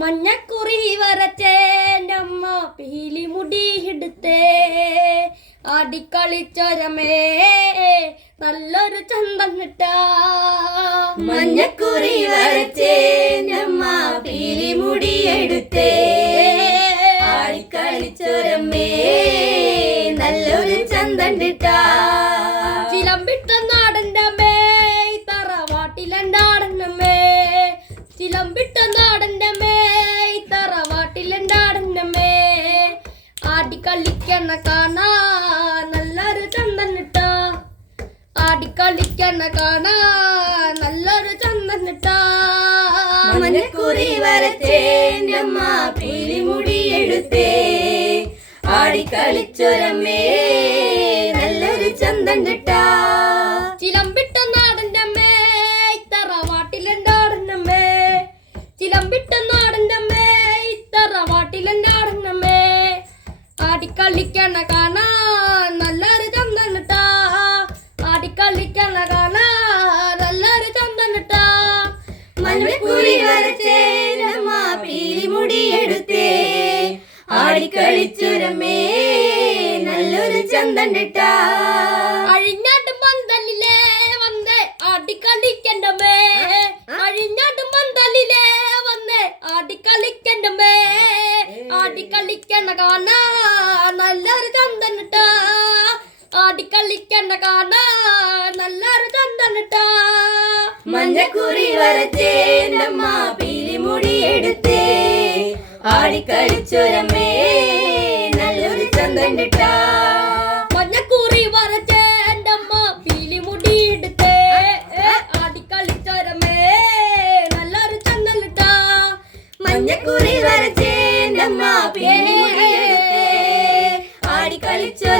മഞ്ഞക്കുറി വരച്ചേൻ്റമ്മ പീലിമുടി എടുത്തേ ആടിക്കളിച്ചൊരമേ നല്ലൊരു ചന്തം കിട്ടാ. മഞ്ഞക്കുറി വരച്ചേൻ്റമ്മ പീലിമുടി എടുത്തേ ആടിക്കളിച്ചൊരമേ നല്ലൊരു ചന്തം കിട്ടാ. ചിലമ്പിട്ട നാടൻ്റെ അമ്മേ തറവാട്ടിലെൻ്റെ ആടന്നമ്മേ, ചിലമ്പിട്ട നാടൻ്റെ അമ്മേ തറവാട്ടിലെൻ്റെ ആടന്നമ്മേ, ആടിക്കളിക്കണ കാണാ നല്ലൊരു ചന്തം കിട്ടാ. ആടിക്കളിക്കണ കാണാ നല്ലൊരു ചന്തം കിട്ടാ. മഞ്ഞക്കുറി വരച്ചേൻ്റമ്മ പീലിമുടി എടുത്തേ ആടിക്കളിച്ചൊരമ്മേ നല്ലൊരു ചന്തം കിട്ടാ. ചിലമ്പിട്ട നാടൻ്റെ അമ്മേ തറവാട്ടിലെൻ്റെ ആടന്നമ്മേ, ചിലമ്പിട്ട നാടൻ്റെ അമ്മേ തറവാട്ടിലെൻ്റെ ആടന്നമ്മേ, ആടിക്കളിക്കണ കാണാ നല്ലൊരു ചന്തം കിട്ടാ. ആടിക്കളിക്കണ കാണാ നല്ലൊരു ചന്തം കിട്ടാ. മഞ്ഞക്കുറി വരച്ചേൻ്റമ്മ പീലിമുടി എടുത്തേ ആടിക്കളിച്ചൊരമ്മേ നല്ലൊരു ചന്തം കിട്ടാ. അഴിഞ്ഞാട്ടും പന്തലിലേ വന്ന് ആടിക്കളിക്കണ്ടമ്മേ, അഴിഞ്ഞാട്ടും പന്തലിലേ വന്ന് ആടിക്കളിക്കണ്ടമ്മേ, ആടിക്കളിക്കണ കാണാ നല്ലൊരു ചന്തം കിട്ടാ. ആടിക്കളിക്കണ കാണാ നല്ലൊരു ചന്തം കിട്ടാ. മഞ്ഞക്കുറി വരച്ചേൻ്റമ്മ പീലിമുടി എടുത്തേ ആടിക്കളിച്ചൊരമ്മേ നല്ലൊരു ചന്തം കിട്ടാ. മഞ്ഞക്കുറി വരച്ചേൻ്റമ്മ പീലിമുടി എടുത്തേ ആടിക്കളിച്ചൊരമ്മേ നല്ലൊരു ചന്തം കിട്ടാ. മഞ്ഞക്കുറി വരച്ചേൻ്റമ്മ പീലിമുടി എടുത്തേ ആടിക്കളിച്ചൊരമ്മേ